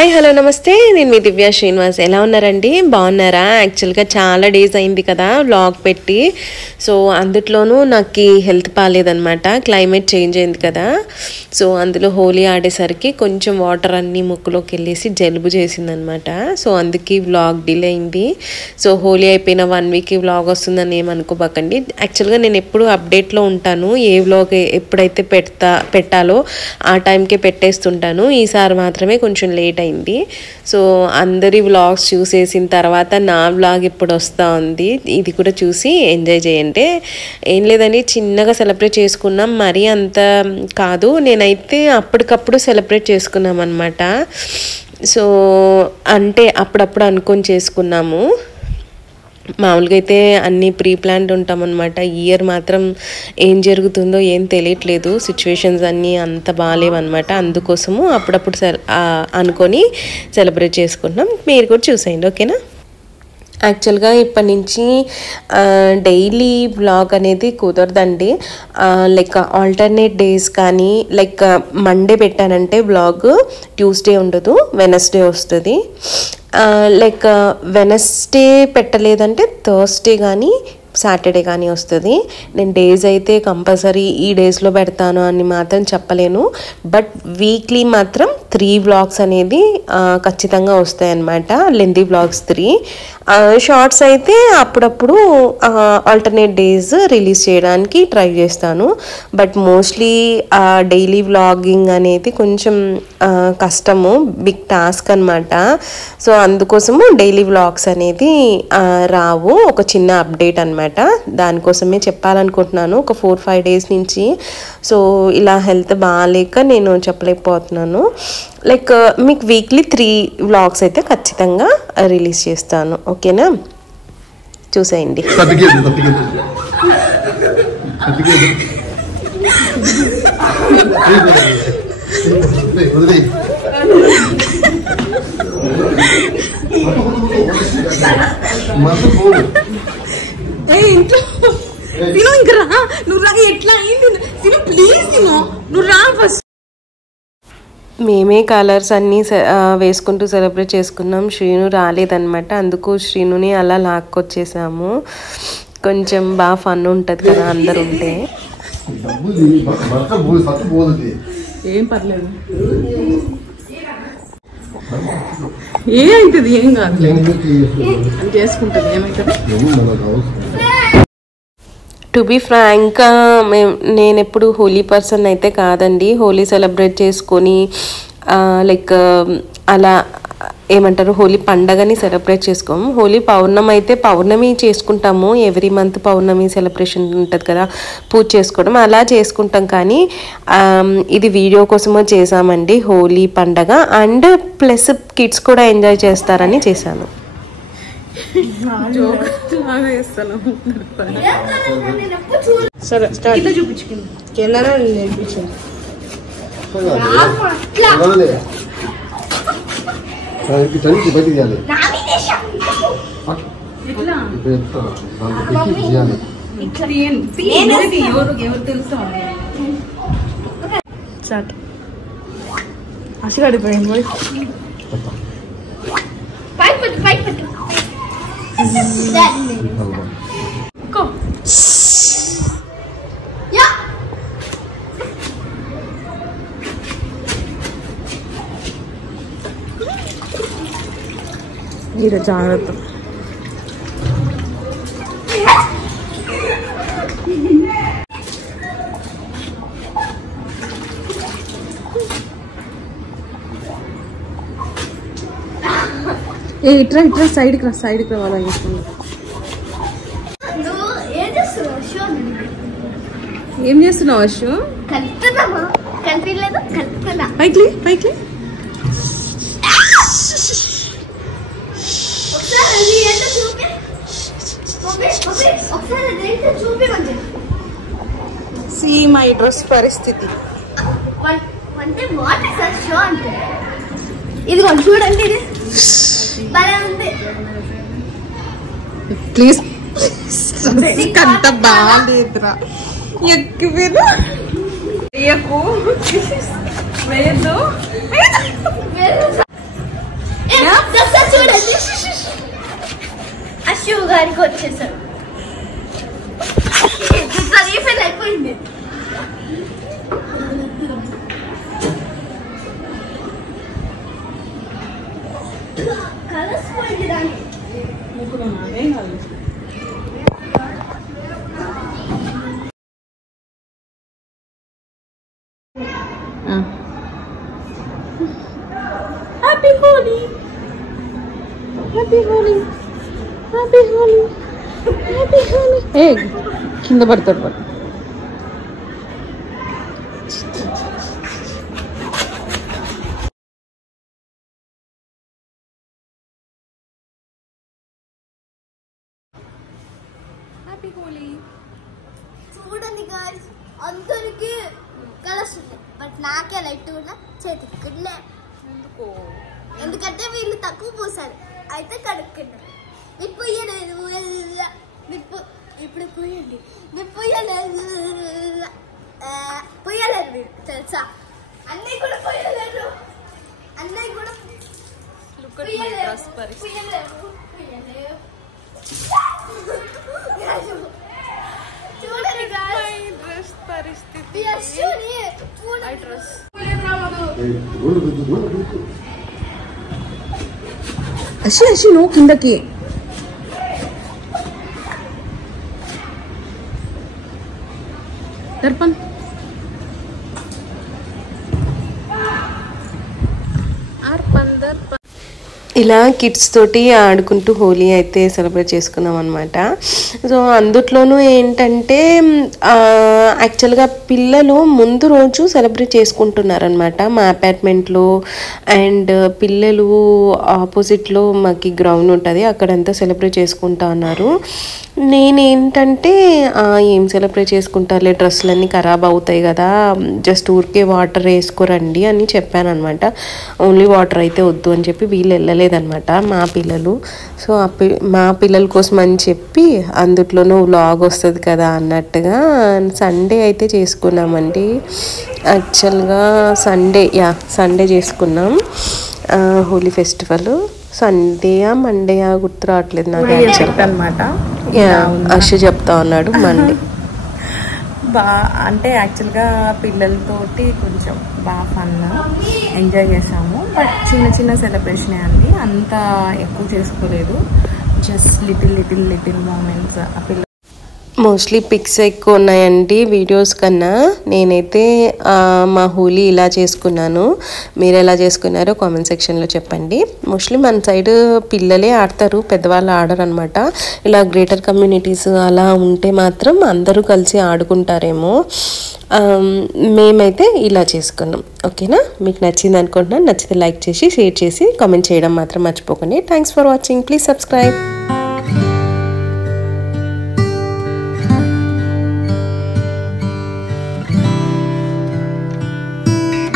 Hi hello నమస్తే, నేను మీ దివ్య శ్రీనివాస్. ఎలా ఉన్నారండి? బాగున్నారా? యాక్చువల్గా చాలా డేస్ అయింది కదా వ్లాగ్ పెట్టి. సో అందులోనూ నాకు హెల్త్ బాగాలేదనమాట. క్లైమేట్ చేంజ్ అయింది కదా, సో అందులో హోలీ ఆడేసరికి కొంచెం వాటర్ అన్నీ ముక్కులోకి వెళ్ళేసి జలుబు చేసిందనమాట. సో అందుకే వ్లాగ్ డిలే అయింది. సో హోలీ అయిపోయిన 1 వీక్ వ్లాగ్ వస్తుందని ఏమనుకోబాకండి. యాక్చువల్గా నేను ఎప్పుడు అప్డేట్లో ఉంటాను. ఏ వ్లాగ్ ఎప్పుడైతే పెట్టాలో ఆ టైంకే పెట్టేస్తుంటాను. ఈసారి మాత్రమే కొంచెం లేట్ అయింది. సో అందరి వ్లాగ్స్ చూసేసిన తర్వాత నా వ్లాగ్ ఇప్పుడు వస్తూ ఉంది. ఇది కూడా చూసి ఎంజాయ్ చేయండి. ఏం లేదని చిన్నగా సెలబ్రేట్ చేసుకున్నాం, మరీ అంత కాదు. నేనైతే అప్పటికప్పుడు సెలబ్రేట్ చేసుకున్నాం అనమాట. సో అంటే అప్పుడప్పుడు అనుకొని చేసుకున్నాము. మామూలుగా అయితే అన్నీ ప్రీ ప్లాన్డ్ ఉంటామన్నమాట. ఈ ఇయర్ మాత్రం ఏం జరుగుతుందో ఏం తెలియట్లేదు. సిచ్యువేషన్స్ అన్నీ అంత బాగాలేవన్నమాట. అందుకోసము అప్పుడప్పుడు అనుకొని సెలబ్రేట్ చేసుకుంటున్నాం. మీరు కూడా చూసేయండి, ఓకేనా? యాక్చువల్గా ఇప్పటి నుంచి డైలీ వ్లాగ్ అనేది కుదరదండి. లైక్ ఆల్టర్నేట్ డేస్ కానీ, లైక్ మండే పెట్టానంటే వ్లాగ్ ట్యూస్డే ఉండదు, వెనస్డే వస్తుంది. లైక్ వెనస్డే పెట్టలేదంటే థర్స్డే కానీ సాటర్డే కానీ వస్తుంది. నేను డేస్ అయితే కంపల్సరీ ఈ డేస్లో పెడతాను అని మాత్రం చెప్పలేను. బట్ వీక్లీ మాత్రం 3 వ్లాగ్స్ అనేది ఖచ్చితంగా వస్తాయి అన్నమాట. లెంతీ వ్లాగ్స్ 3, షార్ట్స్ అయితే అప్పుడప్పుడు ఆల్టర్నేట్ డేస్ రిలీజ్ చేయడానికి ట్రై చేస్తాను. బట్ మోస్ట్లీ డైలీ వ్లాగింగ్ అనేది కొంచెం కష్టము, బిగ్ టాస్క్ అనమాట. సో అందుకోసము డైలీ వ్లాగ్స్ అనేది రావు. ఒక చిన్న అప్డేట్ అనమాట, దానికోసమే చెప్పాలనుకుంటున్నాను ఒక 4-5 డేస్ నుంచి. సో ఇలా హెల్త్ బాగాలేక నేను చెప్పలేకపోతున్నాను. లైక్ మీకు వీక్లీ 3 వ్లాగ్స్ అయితే ఖచ్చితంగా రిలీజ్ చేస్తాను, ఓకేనా? చూసేయండి. మేమే కలర్స్ అన్నీ వేసుకుంటూ సెలబ్రేట్ చేసుకున్నాం. శ్రీను రాలేదన్నమాట, అందుకు శ్రీనుని అలా లాక్కొచ్చేసాము. కొంచెం బాగా ఫన్ ఉంటుంది కదా అందరు ఉంటే. ఏం పర్లేదు, ఏమైతుంది, ఏం కాదు, చేసుకుంటుంది, ఏమైతుంది. టు బీ ఫ్రాంక్, నేను ఎప్పుడు హోలీ పర్సన్ అయితే కాదండి. హోలీ సెలబ్రేట్ చేసుకొని లైక్ అలా ఏమంటారు, హోలీ పండగని సెలబ్రేట్ చేసుకోము. హోలీ పౌర్ణమి అయితే పౌర్ణమి చేసుకుంటాము. ఎవ్రీ మంత్ పౌర్ణమి సెలబ్రేషన్ ఉంటుంది కదా, పూజ చేసుకోవడం అలా చేసుకుంటాం. కానీ ఇది వీడియో కోసమో చేసామండి హోలీ పండగ. అండ్ ప్లస్ కిడ్స్ కూడా ఎంజాయ్ చేస్తారని చేశాను. సరే చూపించు, నేర్పించండి. అసిగడిపోయింది. ఇది జాగ్రత్త. ఇట్రా ఇట్రా, సైడ్కి రా, సైడ్కి రావాలని చెప్తుంది. ఏం చేస్తున్నావు అశు? పైకి పైకి. సీ మై డ్రెస్ పరిస్థితి. ఇదిగో చూడండి, ఇది భలే ఉంది. ప్లీజ్ అంత బాగాలేదురా, ఎక్కువ వేయకు, వేయద్దు. చూడండి అశు గారికి వచ్చేసాడు రీఫిల్ అయిపోయింది కలర్స్ పోయింది దాన్ని happy Holi happy Holi happy Holi happy Holi ఏ కింద పడతాడు వాడు. చూడండి గాయ్స్ అందరికి కలర్స్ ఉన్నాయి బట్ నాకే లైట్ ఉన్నా చేతికి ఎందుకంటే వీళ్ళు తక్కువ పూసారు అయితే కడుక్కున్నారు నిప్పు ఇప్పుడు పోయండి నిప్పు పోయలేరు మీరు తెలుసా అన్నయ్య కూడా పోయలేరు అన్నయ్య కూడా చూడండి పరిస్థితి అశి అశి నువ్వు కిందకి దర్పన్ ఇలా కిడ్స్ తోటి ఆడుకుంటూ హోలీ అయితే సెలబ్రేట్ చేసుకున్నాం అనమాట. సో అందుట్లోనూ ఏంటంటే యాక్చువల్గా పిల్లలు ముందు రోజు సెలబ్రేట్ చేసుకుంటున్నారనమాట మా అపార్ట్మెంట్లో. అండ్ పిల్లలు ఆపోజిట్లో మాకు గ్రౌండ్ ఉంటుంది అక్కడంతా సెలబ్రేట్ చేసుకుంటా ఉన్నారు. నేనేంటంటే ఏం సెలబ్రేట్ చేసుకుంటారులే డ్రెస్సులన్నీ ఖరాబ్ అవుతాయి కదా జస్ట్ ఊరికే వాటర్ వేసుకోరండి అని చెప్పాను అనమాట. ఓన్లీ వాటర్ అయితే వద్దు అని చెప్పి వీళ్ళు వెళ్ళలేదన్నమాట మా పిల్లలు. సో మా పిల్లల కోసం అని చెప్పి అందుట్లోనూ వ్లాగ్ వస్తుంది కదా అన్నట్టుగా సండే అయితే చేసుకున్నామండి. యాక్చువల్గా సండే చేసుకున్నాం హోలీ ఫెస్టివల్. సండేయా మండేయా గుర్తు రావట్లేదు నాకు యాక్చువల్గా అనమాట. అశు చెప్తా ఉన్నాడు మండే. అంటే యాక్చువల్గా పిల్లలతోటి కొంచెం బాగా ఫన్ ఎంజాయ్ చేసాము. బట్ చిన్న చిన్న సెలబ్రేషన్ అండి, అంత ఎక్కువ చేసుకోలేదు. Just little moments. ఆ పిల్లలు మోస్ట్లీ పిక్స్ ఎక్కువ ఉన్నాయండి వీడియోస్ కన్నా. నేనైతే మా హోలీ ఇలా చేసుకున్నాను, మీరు ఎలా చేసుకున్నారో కామెంట్ సెక్షన్లో చెప్పండి. మోస్ట్లీ మన సైడ్ పిల్లలే ఆడతారు, పెద్దవాళ్ళు ఆడరు అనమాట. ఇలా గ్రేటర్ కమ్యూనిటీస్ అలా ఉంటే మాత్రం అందరూ కలిసి ఆడుకుంటారేమో. మేమైతే ఇలా చేసుకున్నాం. ఓకేనా, మీకు నచ్చింది అనుకుంటున్నాను. నచ్చితే లైక్ చేసి షేర్ చేసి కామెంట్ చేయడం మాత్రం మర్చిపోకండి. Thanks for watching. Please subscribe.